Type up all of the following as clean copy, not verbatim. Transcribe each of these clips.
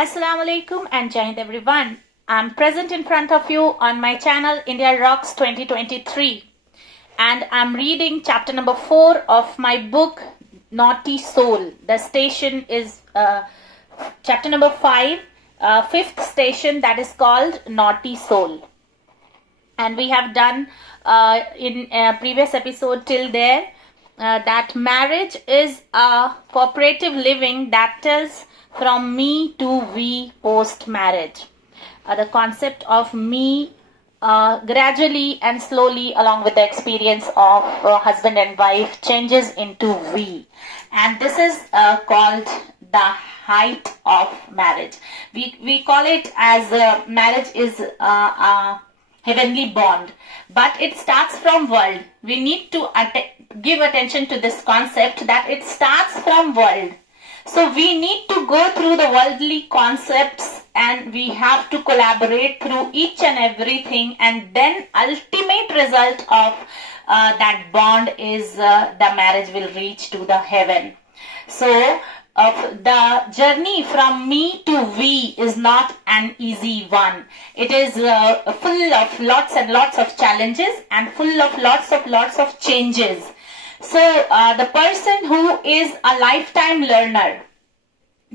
Assalamu alaikum and Jai Hind everyone. I'm present in front of you on my channel India Rocks 2023 and I'm reading chapter number 4 of my book Naughty Soul. The station is chapter number 5, fifth station, that is called Naughty Soul. And we have done in a previous episode till there that marriage is a cooperative living that tells from me to we post marriage. The concept of me gradually and slowly along with the experience of husband and wife changes into we, and this is called the height of marriage. We call it as marriage is a heavenly bond, but it starts from world. We need to give attention to this concept that it starts from world. So we need to go through the worldly concepts and we have to collaborate through each and everything, and then ultimate result of that bond is the marriage will reach to the heaven. So the journey from me to we is not an easy one. It is full of lots and lots of challenges and full of lots of changes. So the person who is a lifetime learner,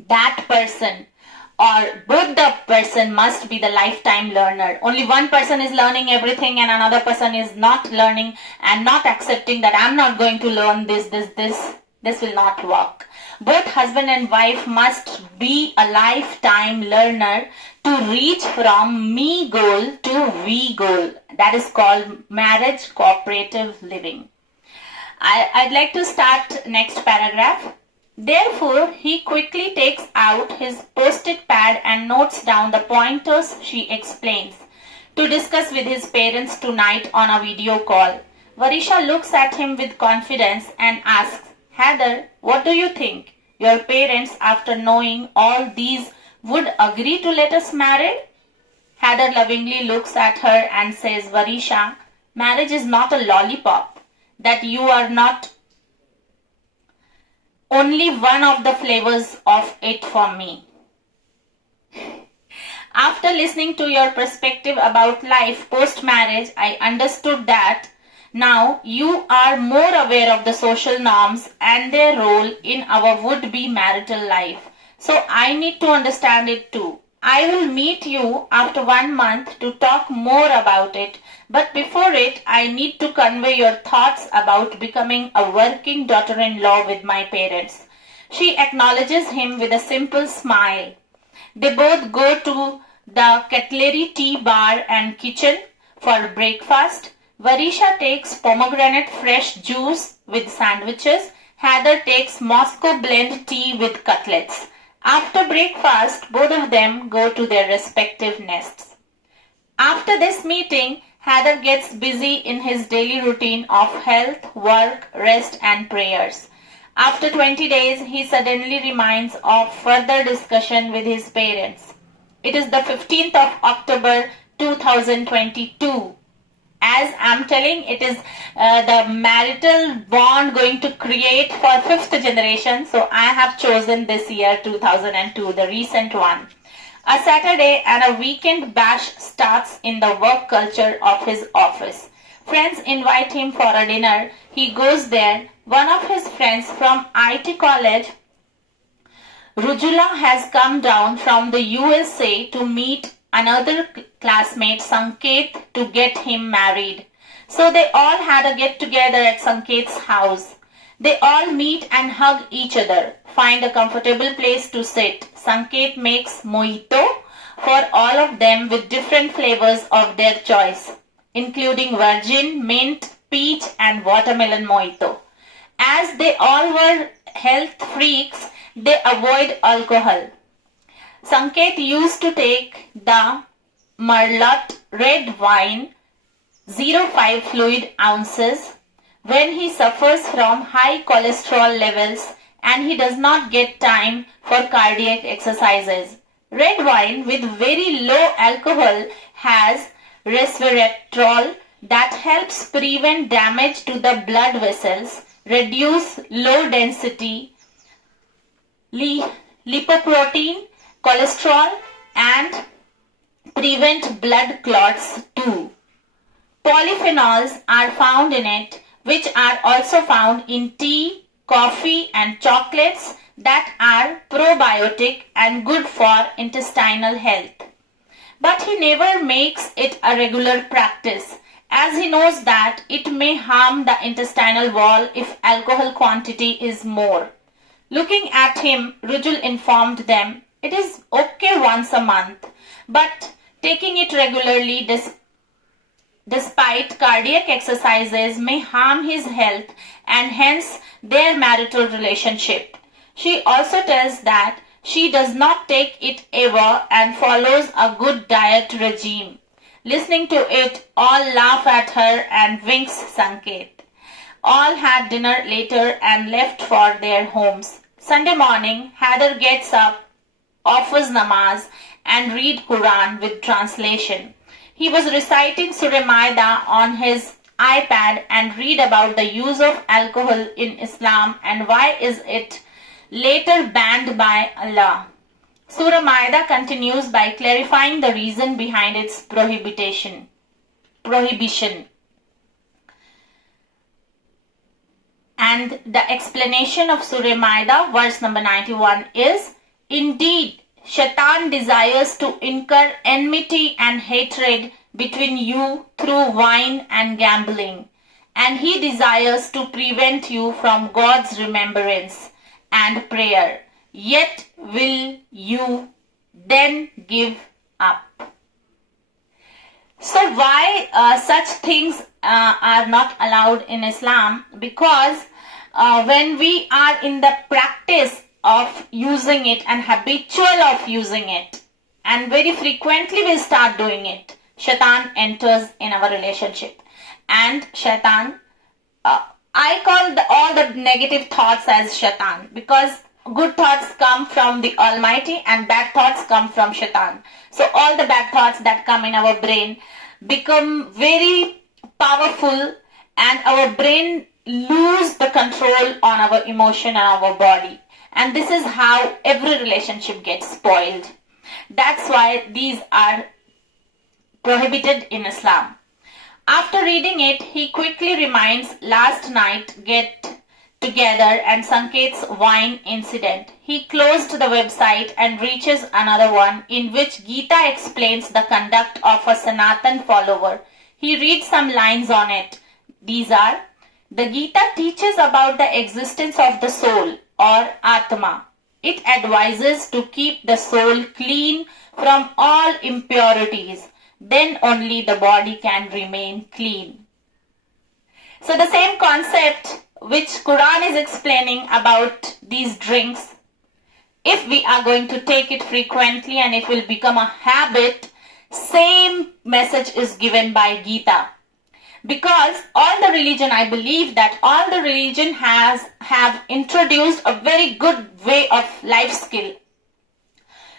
that person or both the person must be the lifetime learner. Only one person is learning everything and another person is not learning and not accepting that I'm not going to learn this will not work. Both husband and wife must be a lifetime learner to reach from me goal to we goal. That is called marriage cooperative living. I'd like to start next paragraph. Therefore, he quickly takes out his post-it pad and notes down the pointers she explains to discuss with his parents tonight on a video call. Varisha looks at him with confidence and asks, Heather, what do you think? Your parents, after knowing all these, would agree to let us marry? Heather lovingly looks at her and says, Varisha, marriage is not a lollipop. That you are not only one of the flavors of it for me. After listening to your perspective about life post-marriage, I understood that now you are more aware of the social norms and their role in our would-be marital life. So I need to understand it too. I will meet you after 1 month to talk more about it. But before it, I need to convey your thoughts about becoming a working daughter-in-law with my parents. She acknowledges him with a simple smile. They both go to the Cutlery Tea Bar and Kitchen for breakfast. Varisha takes pomegranate fresh juice with sandwiches. Heather takes Moscow blend tea with cutlets. After breakfast, both of them go to their respective nests. After this meeting, Heather gets busy in his daily routine of health, work, rest and prayers. After 20 days, he suddenly reminds of further discussion with his parents. It is the 15th of October 2022. As I'm telling, it is the marital bond going to create for 5th generation. So I have chosen this year 2002, the recent one. A Saturday and a weekend bash starts in the work culture of his office. Friends invite him for a dinner. He goes there. One of his friends from IT college, Rujula, has come down from the USA to meet another classmate, Sanket, to get him married. So they all had a get together at Sanket's house. They all meet and hug each other, find a comfortable place to sit. Sanket makes mojito for all of them with different flavors of their choice, including virgin, mint, peach and watermelon mojito. As they all were health freaks, they avoid alcohol. Sanket used to take the Merlot red wine 0.5 fluid ounces when he suffers from high cholesterol levels and he does not get time for cardiac exercises. Red wine with very low alcohol has resveratrol that helps prevent damage to the blood vessels, reduce low density lipoprotein cholesterol, and prevent blood clots too. Polyphenols are found in it, which are also found in tea, coffee, and chocolates that are probiotic and good for intestinal health. But he never makes it a regular practice, as he knows that it may harm the intestinal wall if alcohol quantity is more. Looking at him, Rujul informed them, it is okay once a month, but taking it regularly despite cardiac exercises may harm his health and hence their marital relationship. She also tells that she does not take it ever and follows a good diet regime. Listening to it, all laugh at her and winks Sanket. All had dinner later and left for their homes. Sunday morning, Haider gets up, offers namaz, and read Quran with translation. He was reciting Surah Maida on his iPad and read about the use of alcohol in Islam and why is it later banned by Allah. Surah Maida continues by clarifying the reason behind its prohibition. And the explanation of Surah Maida, verse number 91 is, indeed, Shaitan desires to incur enmity and hatred between you through wine and gambling, and he desires to prevent you from God's remembrance and prayer. Yet will you then give up. So why such things are not allowed in Islam? Because when we are in the practice of using it and habitual of using it and very frequently we start doing it, Shaitan enters in our relationship. And Shaitan, I call all the negative thoughts as Shaitan, because good thoughts come from the Almighty and bad thoughts come from Shaitan. So all the bad thoughts that come in our brain become very powerful and our brain lose the control on our emotion and our body. And this is how every relationship gets spoiled. That's why these are prohibited in Islam. After reading it, he quickly reminds last night get together and Sanket's wine incident. He closed the website and reaches another one in which Gita explains the conduct of a Sanatan follower. He reads some lines on it. These are, the Gita teaches about the existence of the soul or Atma. It advises to keep the soul clean from all impurities. Then only the body can remain clean. So the same concept which Quran is explaining about these drinks, if we are going to take it frequently and it will become a habit, same message is given by Gita. Because all the religion, I believe that all the religion have introduced a very good way of life skill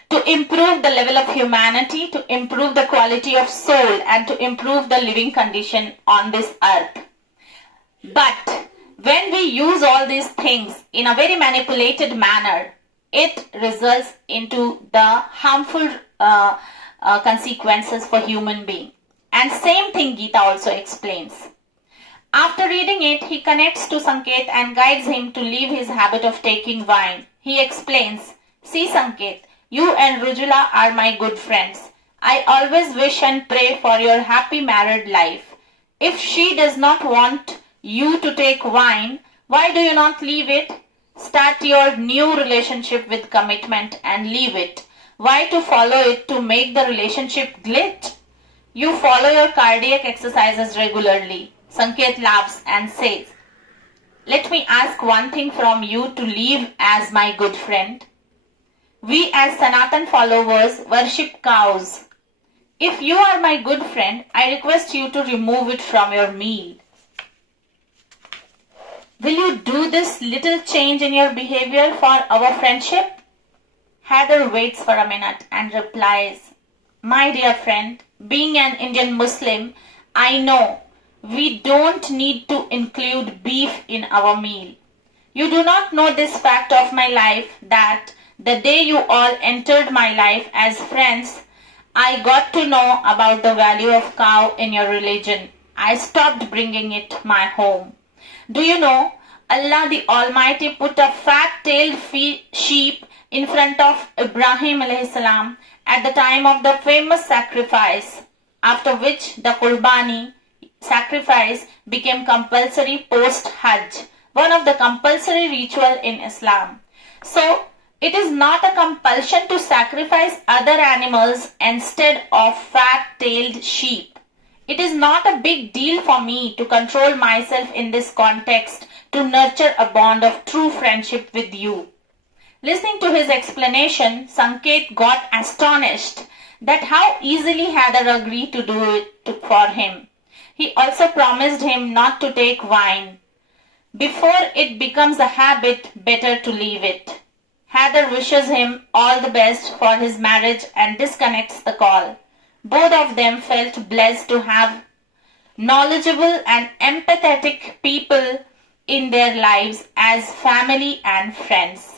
to improve the level of humanity, to improve the quality of soul, and to improve the living condition on this earth. But when we use all these things in a very manipulated manner, it results into the harmful consequences for human being. And same thing Gita also explains. After reading it, he connects to Sanket and guides him to leave his habit of taking wine. He explains, see Sanket, you and Rujula are my good friends. I always wish and pray for your happy married life. If she does not want you to take wine, why do you not leave it? Start your new relationship with commitment and leave it. Why to follow it to make the relationship glitch? You follow your cardiac exercises regularly. Sanket laughs and says, let me ask one thing from you to leave as my good friend. We as Sanatan followers worship cows. If you are my good friend, I request you to remove it from your meal. Will you do this little change in your behavior for our friendship? Haider waits for a minute and replies, my dear friend, being an Indian Muslim, I know we don't need to include beef in our meal. You do not know this fact of my life that The day you all entered my life as friends, I got to know about the value of cow in your religion. I stopped bringing it my home. Do you know, Allah the Almighty put a fat-tailed sheep in front of Ibrahim alayhi salam at the time of the famous sacrifice, after which the Qurbani sacrifice became compulsory post-Hajj, one of the compulsory ritual in Islam. So, it is not a compulsion to sacrifice other animals instead of fat-tailed sheep. It is not a big deal for me to control myself in this context to nurture a bond of true friendship with you. Listening to his explanation, Sanket got astonished that how easily Haider agreed to do it for him. He also promised him not to take wine. Before it becomes a habit, better to leave it. Haider wishes him all the best for his marriage and disconnects the call. Both of them felt blessed to have knowledgeable and empathetic people in their lives as family and friends.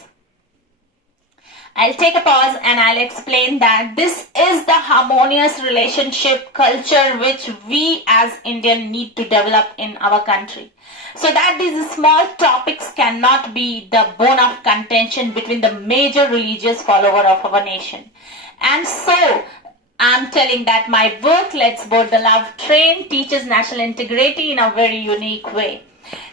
I'll take a pause and I'll explain that this is the harmonious relationship culture which we as Indians need to develop in our country, so that these small topics cannot be the bone of contention between the major religious follower of our nation. And so I'm telling that my book, Let's Board the Love Train, teaches national integrity in a very unique way.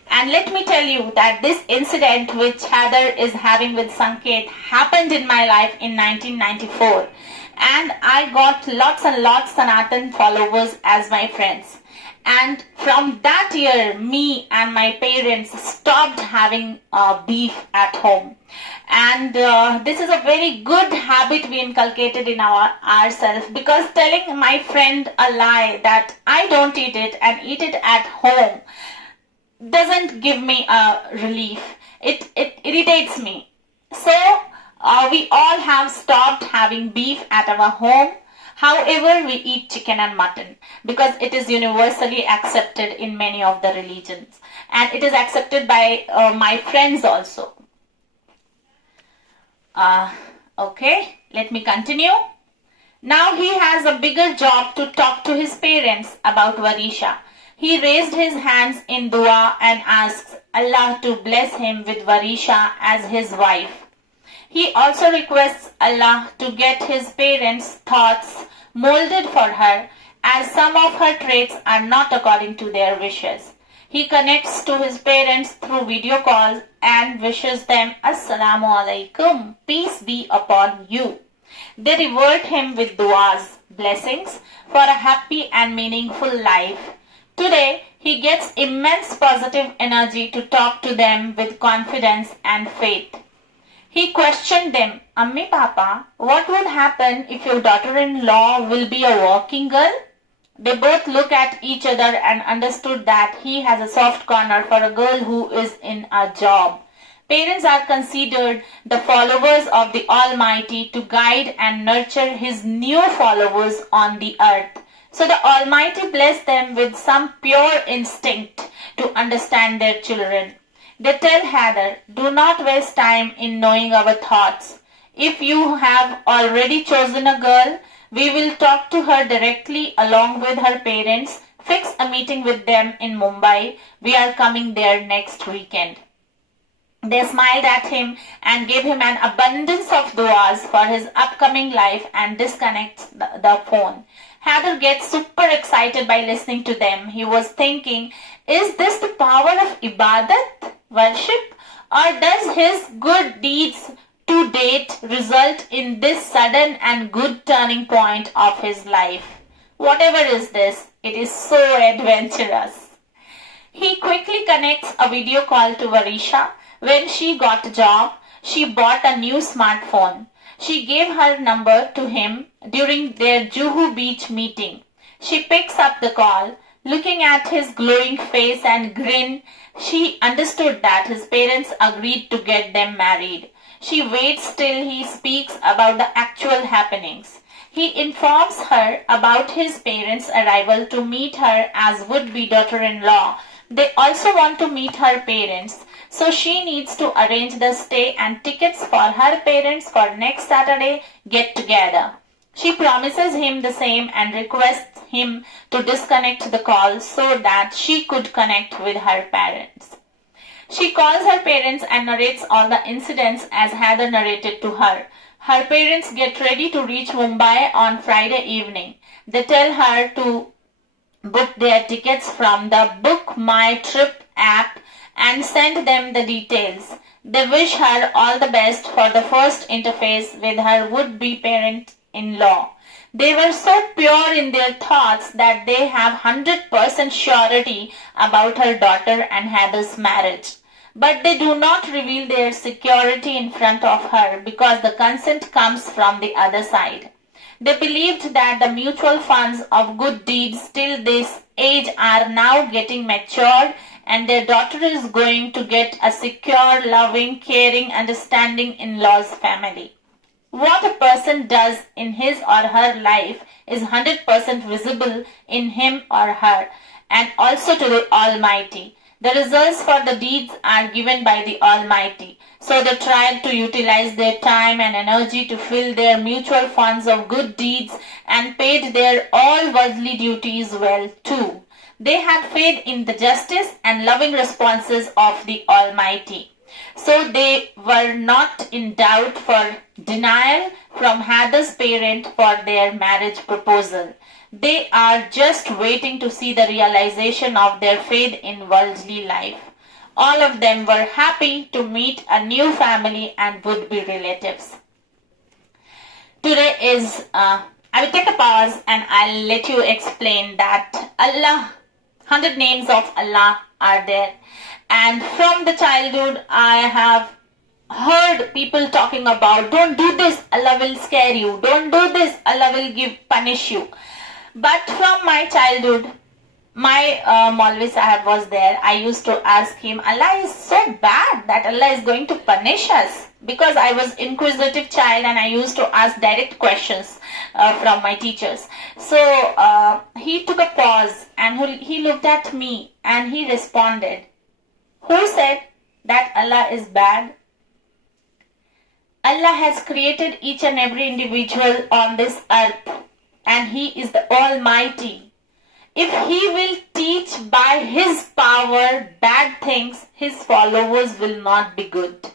And let me tell you that this incident which Haider is having with Sanket happened in my life in 1994. And I got lots and lots Sanatan followers as my friends. And from that year, me and my parents stopped having beef at home. And this is a very good habit we inculcated in ourselves, because telling my friend a lie that I don't eat it and eat it at home doesn't give me a relief. It irritates me. So we all have stopped having beef at our home. However, we eat chicken and mutton because it is universally accepted in many of the religions, and it is accepted by my friends also. Okay, let me continue. Now he has a bigger job to talk to his parents about Varisha. He raised his hands in dua and asks Allah to bless him with Varisha as his wife. He also requests Allah to get his parents' thoughts molded for her, as some of her traits are not according to their wishes. He connects to his parents through video calls and wishes them Assalamu alaikum, peace be upon you. They reward him with duas, blessings, for a happy and meaningful life. Today, he gets immense positive energy to talk to them with confidence and faith. He questioned them, Ammi Papa, what would happen if your daughter-in-law will be a working girl? They both looked at each other and understood that he has a soft corner for a girl who is in a job. Parents are considered the followers of the Almighty to guide and nurture his new followers on the earth. So the Almighty blessed them with some pure instinct to understand their children. They tell Haider, do not waste time in knowing our thoughts. If you have already chosen a girl, we will talk to her directly along with her parents, fix a meeting with them in Mumbai. We are coming there next weekend. They smiled at him and gave him an abundance of duas for his upcoming life and disconnects the phone. Haider gets super excited by listening to them. He was thinking, is this the power of ibadat, worship, or does his good deeds to date result in this sudden and good turning point of his life? Whatever is this, it is so adventurous. He quickly connects a video call to Varisha. When she got a job, she bought a new smartphone. She gave her number to him during their Juhu Beach meeting. She picks up the call. Looking at his glowing face and grin, she understood that his parents agreed to get them married. She waits till he speaks about the actual happenings. He informs her about his parents' arrival to meet her as would-be daughter-in-law. They also want to meet her parents. So she needs to arrange the stay and tickets for her parents for next Saturday get together. She promises him the same and requests him to disconnect the call so that she could connect with her parents. She calls her parents and narrates all the incidents as Heather narrated to her. Her parents get ready to reach Mumbai on Friday evening. They tell her to book their tickets from the Book My Trip app and send them the details. They wish her all the best for the first interface with her would-be parent-in-law. They were so pure in their thoughts that they have 100% surety about her daughter and Heather's marriage. But they do not reveal their security in front of her because the consent comes from the other side. They believed that the mutual funds of good deeds till this age are now getting matured and their daughter is going to get a secure, loving, caring, understanding in-laws family. What a person does in his or her life is 100% visible in him or her and also to the Almighty. The results for the deeds are given by the Almighty. So they tried to utilize their time and energy to fill their mutual funds of good deeds and paid their all worldly duties well too. They had faith in the justice and loving responses of the Almighty. So they were not in doubt for denial from Heather's parent for their marriage proposal. They are just waiting to see the realization of their faith in worldly life. All of them were happy to meet a new family and would-be relatives. Today I will take a pause and I'll let you explain that Allah, 100 names of Allah are there. And from the childhood, I have heard people talking about, don't do this, Allah will scare you. Don't do this, Allah will punish you. But from my childhood, my Maulvi Sahib was there. I used to ask him, Allah is so bad that Allah is going to punish us. Because I was inquisitive child and I used to ask direct questions from my teachers. So he took a pause and he looked at me and he responded, who said that Allah is bad? Allah has created each and every individual on this earth and He is the Almighty. If He will teach by His power bad things, His followers will not be good.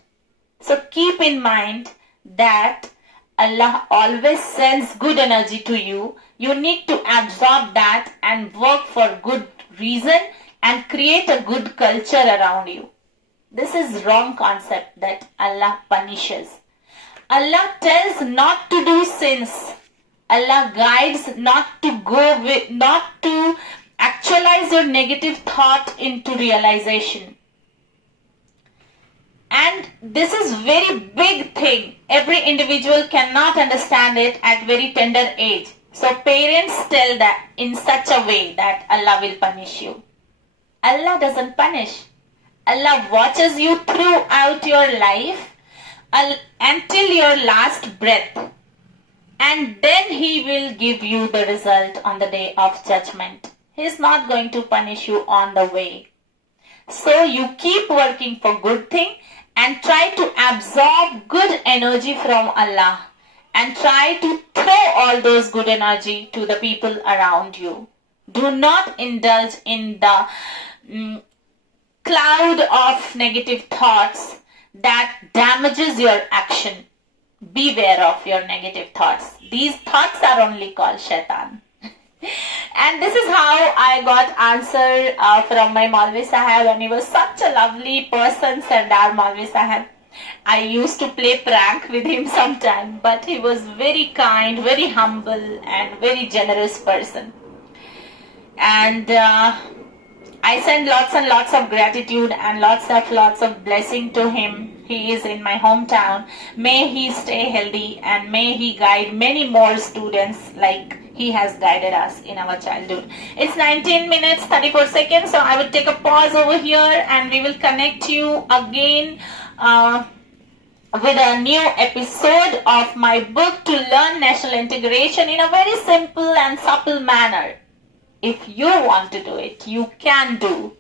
So keep in mind that Allah always sends good energy to you. You need to absorb that and work for good reason and create a good culture around you. This is wrong concept that Allah punishes. Allah tells not to do sins. Allah guides not to actualize your negative thought into realization. And this is very big thing. Every individual cannot understand it at very tender age. So parents tell that in such a way that Allah will punish you. Allah doesn't punish. Allah watches you throughout your life until your last breath. And then He will give you the result on the day of judgment. He is not going to punish you on the way. So you keep working for good thing and try to absorb good energy from Allah. And try to throw all those good energy to the people around you. Do not indulge in the cloud of negative thoughts that damages your action. Beware of your negative thoughts. These thoughts are only called shaitan. And this is how I got answer from my Maulvi Sahib, and he was such a lovely person, Sardar Maulvi Sahib. I used to play prank with him sometime, but he was very kind, very humble and very generous person. And I send lots and lots of gratitude and lots of blessing to him. He is in my hometown. May he stay healthy and may he guide many more students like he has guided us in our childhood. It's 19 minutes 34 seconds, so I will take a pause over here and we will connect you again with a new episode of my book to learn national integration in a very simple and supple manner. If you want to do it, you can do.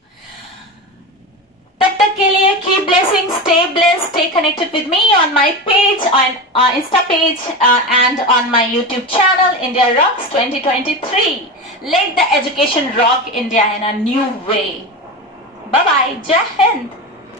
तब तक के लिए keep blessing, stay blessed, stay connected with me on my page, on Insta page and on my YouTube channel, India Rocks 2023. Let the education rock India in a new way. Bye-bye. Jai Hind.